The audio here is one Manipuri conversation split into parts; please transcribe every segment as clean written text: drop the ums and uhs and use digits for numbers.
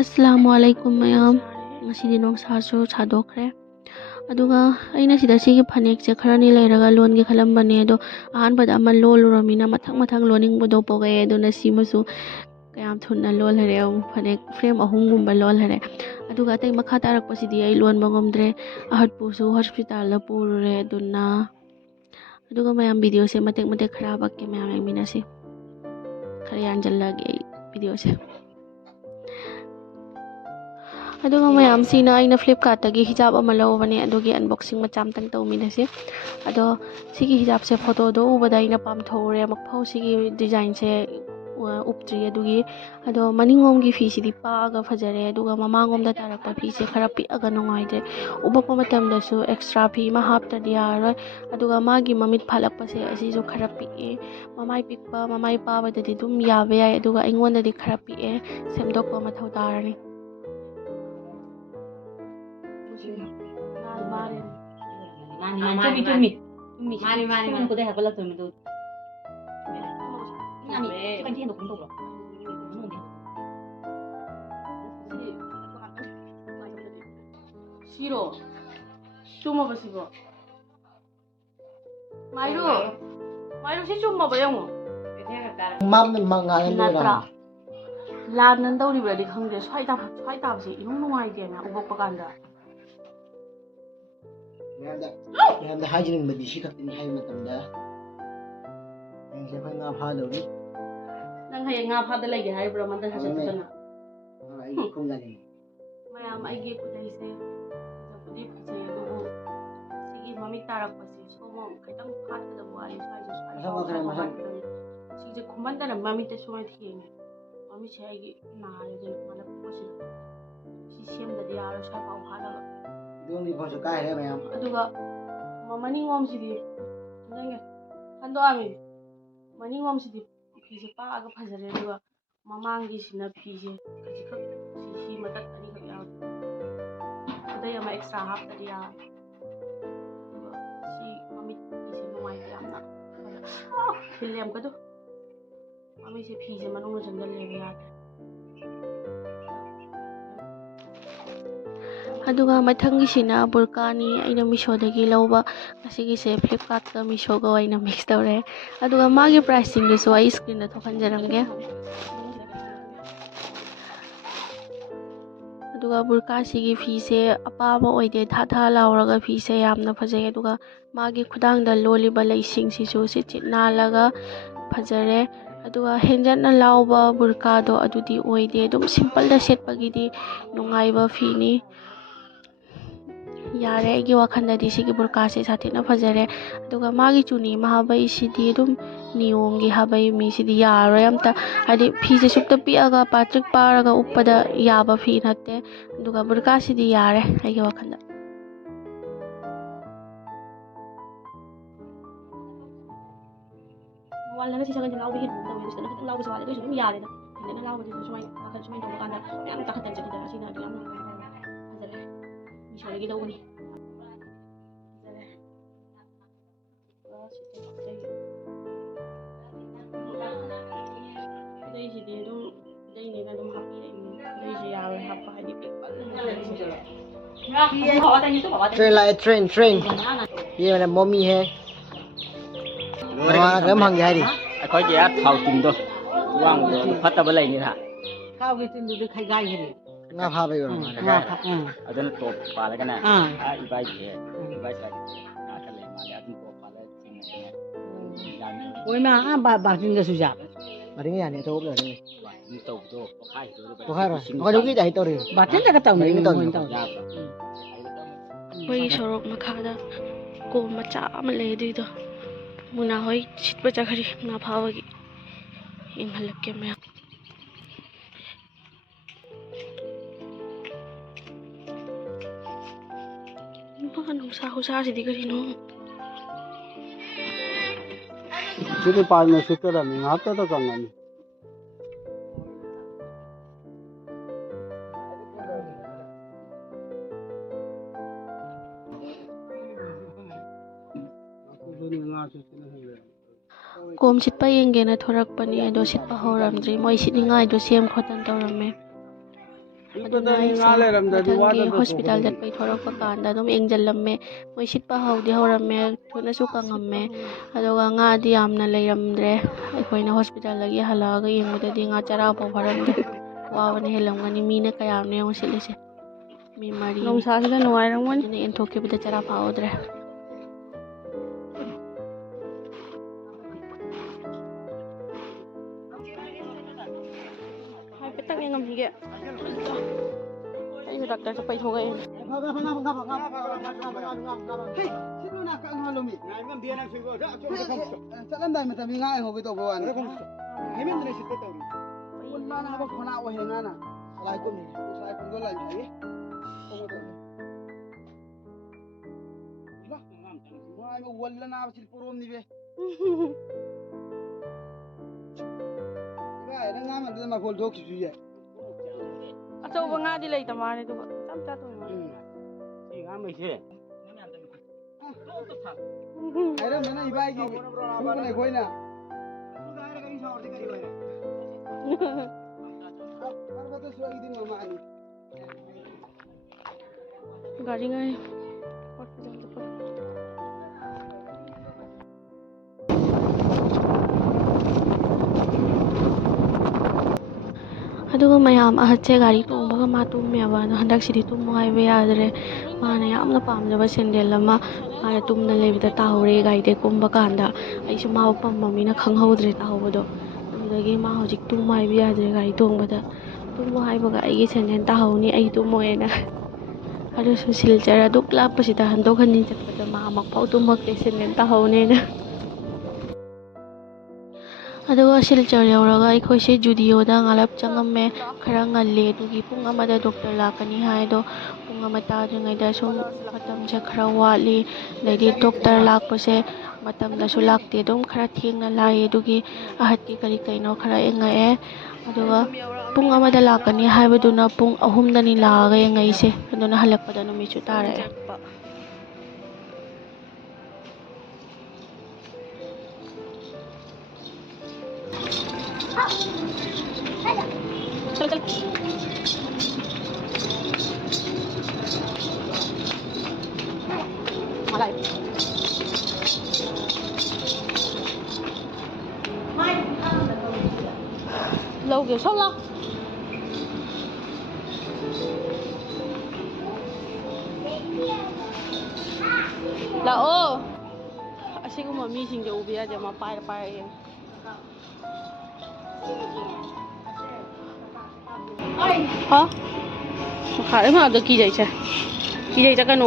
अस्सलामुअलैकुम ma'am ngasi nongsasu sadokre aduga aina sida sigi phanek che kharani leiraga lon gi khalambane do ahan bada ama loluramina mathang loning bodo pogai aduna simasu kayam thunna lol hare phanek frame ahum gumba lol hare aduga tai makha tarak pasidi ai lon bangomdre ahat pusu hospital la purure aduna aduga mayam video se matek khara bakke mayam emina se khara yanjallage video se aduga mayam sina aina Flipkart tagi hijab ama lawbane adugi unboxing macham tang tawminase ado sigi hijab se photo do ubada aina pamthore makphau sigi design se uptri adugi ado maningom gi fi sidi paaga fajare aduga mamangom da tarakpa fi se khara pi aga nongaide ubapa matam da su extra fi ma hapta diaroi aduga magi mamit phalakpa se asi jo khara pi e mamai pikpa mamai pawa da dum yabe ai aduga ingonda di khara pi e semdokpa mathau tarani Mari ko deh pala tuh itu. Ngami, coba dia dukung dulu. Siro, cuma basigo. Mairu sih cuma bayang mo. Mam mangalan Natra. Lab nandau di berarti khang dia swai tab sih, inung nungai dia na ubok paganda. Yanda hajring badi shi katin hay matamda ang sa nga phalo ni Nang hayang nga phada lagi hay bro man ta sa sana. ay kum lagi Mayam ay gi pulay se. Pudi pulay do. Sige mami tarak pa si. So mo kaitang phat ka da buhay swai. Sige kumanda na mami te swai thing. Mami che ay gi na ay gi malap ko si. Si siem da dia ro swai pa phala. yung di phoso kai re mayam aduga maningom sidi nange hando ami maningom sidi phise pa aga phajare aduga mamangi sina phise kaji khak si matak ani khak yaw adai ama extra half ta dia si mami phise nomai ta amna philem ka do mami se phise manung na jangal le ya aduga mathanggi sina burkani aina misho dagi lawba asigi se Flipkart ka misho ga aina mix tawre aduga magi pricing de so ai screen da thokan jaramge aduga burka sigi fi se apaba oide tha lawraga fi se yamna phajai aduga magi khudang da loli ba leising si so se chitna laga phajare aduga henjana lawba burka do adudi oide dum simple da set pagidi nungai ba fi ni yare agi wakhanda di sigi burka se sathina phajare aduga magi chuni mahabai sidi dum niyom gi habai mi sidi yaro amta adi phi se sukta pi aga patrik paraga uppada yaba phi natte aduga burka sidi yare agi wakhanda wala si sagan law bi hit da wis kana law bi wala do sum yare da ina law bi sumai akan sumai do kana yang ta khatan jadi da sina di amna lagi daw ni dai si dia dum dai ni na dum happy dai si ya hapa hadi pik train ye na mommy hai wa ram hang hai di Khoi ji at thau tin do. Wang do phatta ba lai ni ha. Khao cái tin được khai gai gì nga pha bai wa Adana top pala kana. Ibai je. Ibai sa. Thale ma le adun top pala chin. ôi mà bà tin cái suja maring ya ne to obla ni Ni to do khai do. to khara ko do ki dai to re bà tin là cái tàu này tàu mình tàu tàu oi sorok makhada ko macha ama le di do muna hoi chitpa chakhari na phawagi in halakke me Paano sa si di karino Jadi pas situ dah mengata tu kan ni. Aku dulu ngasih sini saja. Kom sitpa yengena thorakpani ado sitpa horamdri moi sitningai do sem khotan tawramme ꯑꯗꯨꯅ ꯑꯩꯁꯦ ꯃꯊꯪꯒꯤ ꯍꯣꯁꯄꯤꯇꯥꯜ ꯆꯠꯄꯩ ꯊꯣꯔꯛꯄ ꯀꯥꯟꯗ ꯑꯗꯨꯝ ꯌꯦꯡꯁꯤꯜꯂꯝꯃꯦ ꯃꯣꯏ ꯁꯤꯠꯄ ꯍꯧꯗꯤ ꯍꯧꯔꯝꯃꯦ ꯊꯨꯅꯁꯨ ꯀꯪꯉꯝꯃꯦ ꯑꯗꯨꯒ ꯉꯥꯗꯤ ꯌꯥꯝꯅ ꯂꯩꯔꯝꯗ꯭ꯔꯦ ꯑꯩꯈꯣꯏꯅ ꯍꯣꯁꯄꯤꯇꯥꯜꯗꯒꯤ ꯍꯜꯂꯛꯑꯒ ꯌꯦꯡꯕꯗꯗꯤ ꯉꯥ ꯆꯔꯥ ꯐꯥꯎ ꯐꯥꯔꯝꯗꯦ ꯋꯥꯕꯅ ꯍꯦꯜꯂꯝꯒꯅꯤ ꯃꯤꯅ ꯀꯌꯥꯝꯅ ꯌꯦꯡꯉꯨ ꯁꯤꯠꯂꯤꯁꯦ ꯃꯤ ꯃꯔꯤ ꯅꯨꯡꯁꯥꯁꯤꯗ ꯅꯨꯡꯉꯥꯏꯔꯝꯒꯅꯤ ꯑꯗꯨꯅ ꯌꯦꯟꯊꯣꯛꯈꯤꯕꯗ ꯆꯔꯥ ꯐꯥꯍꯧꯗ꯭ꯔꯦ ꯍꯥꯏꯐꯦꯠꯇꯪ ꯌꯦꯡꯉꯝꯈꯤꯒꯦ ꯑꯩꯁꯨ ꯗꯥꯛꯇꯔ ꯆꯠꯄꯩ ꯊꯣꯛꯂꯛꯑꯦ ꯆꯠꯂꯝꯗꯥꯏ ꯃꯇꯝꯗꯤ ꯉꯥ ꯍꯧꯒꯦ ꯇꯧꯕ ꯋꯥꯅꯤ ꯍꯩꯃꯟꯗ꯭ꯔꯦ ꯁꯤꯠꯄ ꯇꯧꯔꯤ ꯃꯥꯅ ꯈꯣꯅꯥ ꯑꯣꯏꯍꯦꯡꯉꯥꯅ ꯂꯥꯏ ꯇꯨꯝꯃꯤ ꯂꯥꯏ ꯈꯨꯡꯒꯣ ꯂꯥꯏ ꯍꯥꯏꯌꯦ ꯅꯨꯡꯉꯥꯏꯕ ꯋꯜꯂ ꯅꯥꯕꯁꯤ ꯄꯣꯔꯣꯝꯅꯤꯕꯦ ꯏꯕꯥꯏ ꯅꯪ ꯉꯥꯃꯟꯗꯅ ꯃꯈꯣꯜ ꯊꯣꯛꯈꯤꯕꯁꯨ ꯌꯥꯏ ꯑꯆꯧꯕ ꯉꯥꯗꯤ ꯂꯩꯇ ꯃꯥꯜꯂꯦ ꯑꯗꯨꯒ ꯆꯞ ꯆꯥꯗꯣꯏ ꯃꯥꯜꯂꯦ ꯁꯤ ꯉꯥꯃꯩꯁꯦ ꯍꯥꯏꯔꯝꯗꯅ ꯏꯕꯥꯏꯒꯤ ꯊꯨꯕꯅ ꯑꯩꯈꯣꯏꯅ ꯄꯔꯕꯇꯁꯨ ꯑꯩꯗꯤ ꯃꯃꯥꯅꯤ ꯒꯥꯔꯤ ꯉꯥꯏ ꯍꯣꯁꯄꯤꯇꯥꯜ ꯆꯠꯄ ꯑꯗꯨꯒ ꯃꯌꯥꯝ ꯑꯍꯠꯁꯦ ꯒꯥꯔꯤ ꯇꯣꯡꯕꯒ ꯃꯥ ꯇꯨꯝꯃꯦꯕ ꯑꯗꯣ ꯍꯟꯗꯛꯁꯤꯗꯤ ꯇꯨꯝꯃꯨ ꯍꯥꯏꯕ ꯌꯥꯗ꯭ꯔꯦ ꯃꯥꯅ ꯌꯥꯝꯅ ꯄꯥꯝꯖꯕ ꯁꯦꯟꯗꯦꯜ ꯑꯃ ꯃꯥꯅ ꯇꯨꯝꯅ ꯂꯩꯕꯗ ꯇꯥꯍꯧꯔꯦ ꯒꯥꯔꯤꯗꯩ ꯀꯨꯝꯕ ꯀꯥꯟꯗ ꯑꯩꯁꯨ ꯃꯥꯕꯨ ꯄꯝꯃꯝꯅꯤꯅ ꯈꯪꯍꯧꯗ꯭ꯔꯦ ꯇꯥꯍꯧꯕꯗꯣ ꯑꯗꯨꯗꯒꯤ ꯃꯥ ꯍꯧꯖꯤꯛ ꯇꯨꯝꯃꯨ ꯍꯥꯏꯕ ꯌꯥꯗ꯭ꯔꯦ ꯒꯥꯔꯤ ꯇꯣꯡꯕꯗ ꯇꯨꯝꯃꯨ ꯍꯥꯏꯕꯒ ꯑꯩꯒꯤ ꯁꯦꯟꯗꯦꯜ ꯇꯥꯍꯧꯅꯤ ꯑꯩ ꯇꯨꯝꯃꯣꯏꯅ ꯑꯗꯨꯁꯨ ꯁꯤꯜꯆꯔ ꯑꯗꯨꯛ ꯂꯥꯞꯄꯁꯤꯗ ꯍꯟꯗꯣꯛ ꯍꯟꯖꯤꯟ ꯆꯠꯄꯗ ꯃꯥ ꯑꯃꯨꯛꯐꯥꯎ ꯇꯨꯝꯃꯛꯇꯦ ꯁꯦꯟꯗꯦꯜ ꯇꯥꯍꯧꯅꯦꯅ ꯑꯗꯨꯒ ꯁꯤꯜꯆꯔ ꯌꯧꯔꯒ ꯑꯩꯈꯣꯏꯁꯦ ꯖꯨꯗꯤꯑꯣꯗ ꯉꯥꯂꯞ ꯆꯪꯉꯝꯃꯦ ꯈꯔ ꯉꯜꯂꯦ ꯑꯗꯨꯒꯤ ꯄꯨꯡ ꯑꯃꯗ ꯗꯣꯛꯇꯔ ꯂꯥꯛꯀꯅꯤ ꯍꯥꯏ ꯑꯗꯣ ꯄꯨꯡ ꯑꯃ ꯇꯥꯗ꯭ꯔꯤꯉꯩꯗ ꯁꯨꯝ ꯃꯇꯝꯁꯦ ꯈꯔ ꯋꯥꯠꯂꯤ ꯑꯗꯩꯗꯤ ꯗꯣꯛꯇꯔ ꯂꯥꯛꯄꯁꯦ ꯃꯇꯝꯗꯁꯨ ꯂꯥꯛꯇꯦ ꯑꯗꯨꯝ ꯈꯔ ꯊꯦꯡꯅ ꯂꯥꯛꯑꯦ ꯑꯗꯨꯒꯤ ꯑꯍꯠꯀꯤ ꯀꯔꯤ ꯀꯩꯅꯣ ꯈꯔ ꯌꯦꯡꯉꯛꯑꯦ ꯑꯗꯨꯒ ꯄꯨꯡ ꯑꯃꯗ ꯂꯥꯛꯀꯅꯤ ꯍꯥꯏꯕꯗꯨꯅ ꯄꯨꯡ ꯑꯍꯨꯝꯗꯅꯤ ꯂꯥꯛꯑꯒ ꯌꯦꯡꯉꯛꯏꯁꯦ ꯑꯗꯨꯅ ꯍꯜꯂꯛꯄꯗ ꯅꯨꯃꯤꯠꯁꯨ ꯇꯥꯔꯛꯑꯦ ꯂꯧꯒꯦ ꯁꯣꯝ ꯂꯥꯎ ꯂꯥꯛꯑꯣ ꯑꯁꯤꯒꯨꯝꯕ ꯃꯤꯁꯤꯡꯁꯦ ꯎꯕ ꯌꯥꯗꯦ ꯃꯥ ꯄꯥꯏꯔ ꯄꯥꯏꯔ ꯌꯦꯡꯉꯣ ꯍꯥ ꯃꯈꯥꯗ ꯃꯥꯗꯣ ꯀꯤꯖꯩꯁꯦ ꯀꯤꯖꯩ ꯆꯠꯀꯅꯨ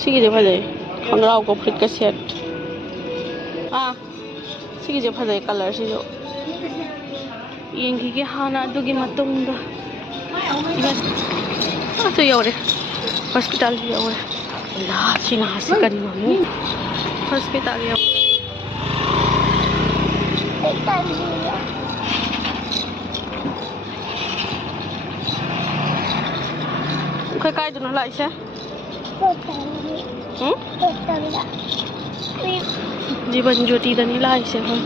ꯁꯤꯒꯤꯁꯦ ꯐꯖꯩ ꯈꯣꯡꯒ꯭ꯔꯥꯎꯒ ꯐꯨꯔꯤꯠꯀ ꯁꯦꯠ ꯁꯤꯒꯤꯁꯦ ꯐꯖꯩ ꯀꯂꯔꯁꯤꯁꯨ ꯌꯦꯡꯈꯤꯒꯦ ꯍꯥꯟꯅ ꯑꯗꯨꯒꯤ ꯃꯇꯨꯡꯗ ꯑꯗꯨ ꯌꯧꯔꯦ ꯍꯣꯁꯄꯤꯇꯥꯜꯁꯨ ꯌꯧꯔꯦ ꯁꯤ ꯉꯥꯁꯤ ꯀꯔꯤꯅꯣ ꯍꯣꯁꯄꯤꯇꯥꯜ ꯌꯧꯔꯦ ꯑꯩꯈꯣꯏ ꯀꯥꯏꯗꯅꯣ ꯂꯥꯛꯏꯁꯦ जीवन ज्योतिदनी लाइसे हम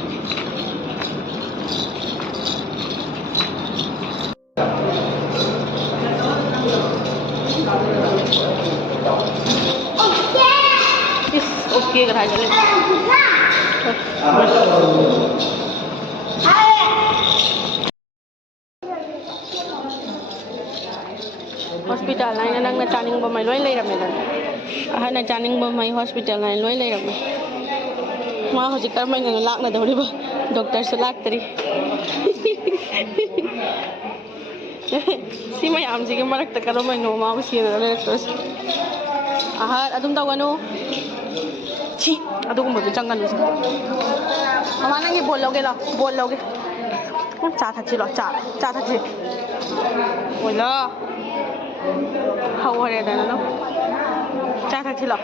ओके करा चले हॉस्पिटल लाइन नंग चानिंग बमई लोई लेरमेदन अहन चानिंग बमई हॉस्पिटल लाइन लोई लेरमे मा हजिक करमैन लाकनदौरिबो डॉक्टर से लाक्तरी सी मयामसिगे मरक्ता करमैनो माबु सेनरा लेरक्तोस ahar adum tawganu chi adugumadu changanu mama nangi bol loge cha thachi lo cha thachi ola haware dana no cha thachi lo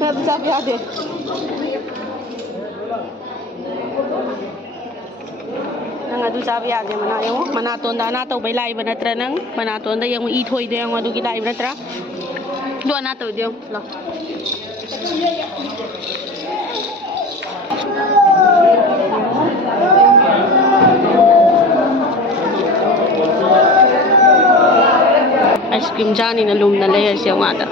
ya bisa biade nang adu chabi ade mana yengu mana tonda na tau bai lai banatra nang mana tonda yengu I thoi de yengu adu gi lai banatra do na tau de lo ice cream jani na lum na layer siya nga da.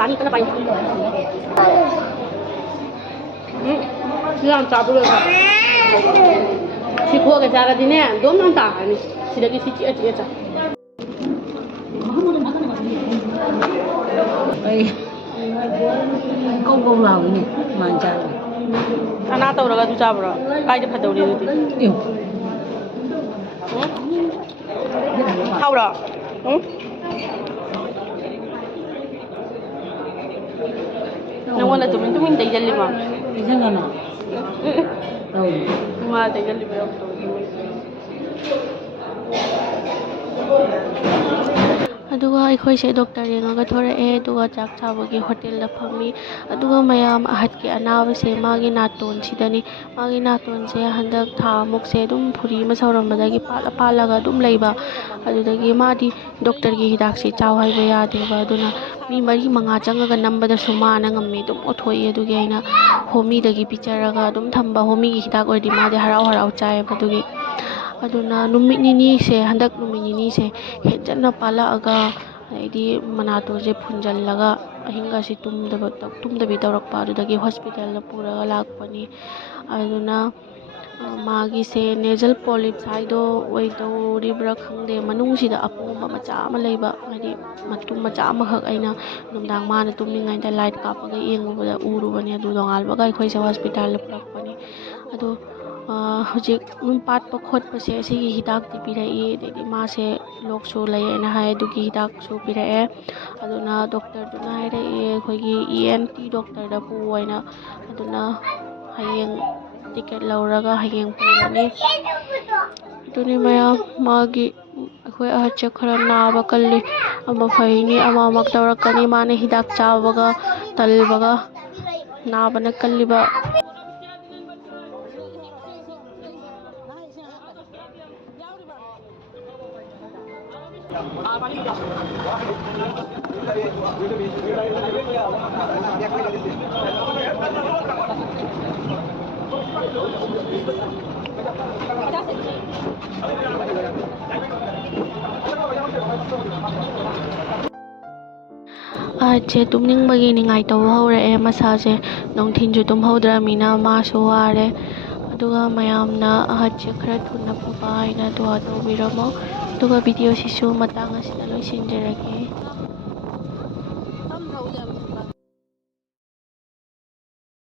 Tani ka na pa yun. Silang sablo ka. Si ko ka jaga din eh. Dom nang tahan. Sila ki si chia chia. Ay. Kong lao ni manja. Ana tawra ka tu sabro. Kai de phadawri du ti. Yo. Haura. Nawala tumin day dali ma. Isa nga na. Tao. Nawala day dali ma. Aduga aikoise doctor yengaga thora'e aduga chak chabagi hotel da phami aduga mayam ahatki anawa se magi naton sidani magi naton se handak tha muk se dum phuri ma saurambadagi palaga dum leiba adudagi madi doctor gi hidak se chaw haiba yade ba aduna mi mari manga changaga nambada sumana ngamme dum othoi adugi aina homi dagi picharaga dum thamba homi gi hidak ordi madi harau harau chai badugi aduna numit nini se handak numit nini se hejana pala aga aidi manato je phunjallaga ahinga si tumdabi tawrakpa adudagi hospital la puraga lakpani aduna magi se nasal polyp saido oido ribra khangde manung sida apoma macha ama leiba hadi matum macha ama hak aina numdang mana tumningai da light kapaga yengubada urubani adu dongal baga khoi se hospital la purakpani adu hujik pat pakhot pase asigi hidak ti pirai de ma se lok so lai na hai du ki hidak so pirai aduna doctor du na hai re khoi gi ENT doctor da pu waina aduna hayeng ticket lauraga hayeng purani duni maya magi khoi a che khara na ba kalli ama faini ama mak tawrakani mane hidak chawaga talbaga na bana kalliba je tumning bagi ningai taw hore e masase nongthin ju tum hodra mina ma so ware aduga mayamna ahache khara thuna papa ina to biramo aduga video sisu matang asina loisinjerake